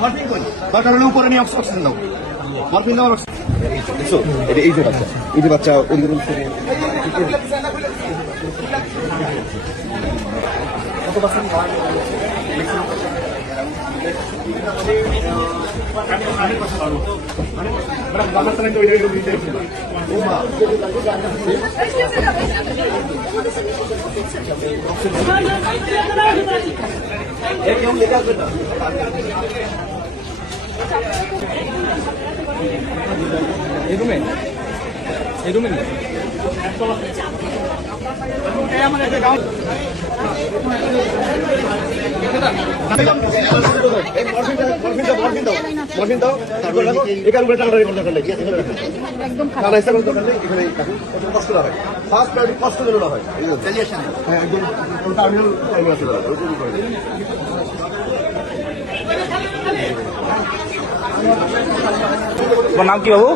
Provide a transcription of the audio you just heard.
Morphine উপরে নিয়ে oxygen দাও দাও এই যে বাচ্চা এই যে বাচ্চা অন্যরকম কত পার্সেন্ট এই রুমে এই রুমে নেই। কষ্ট যেন না হয় নাম কি বাবু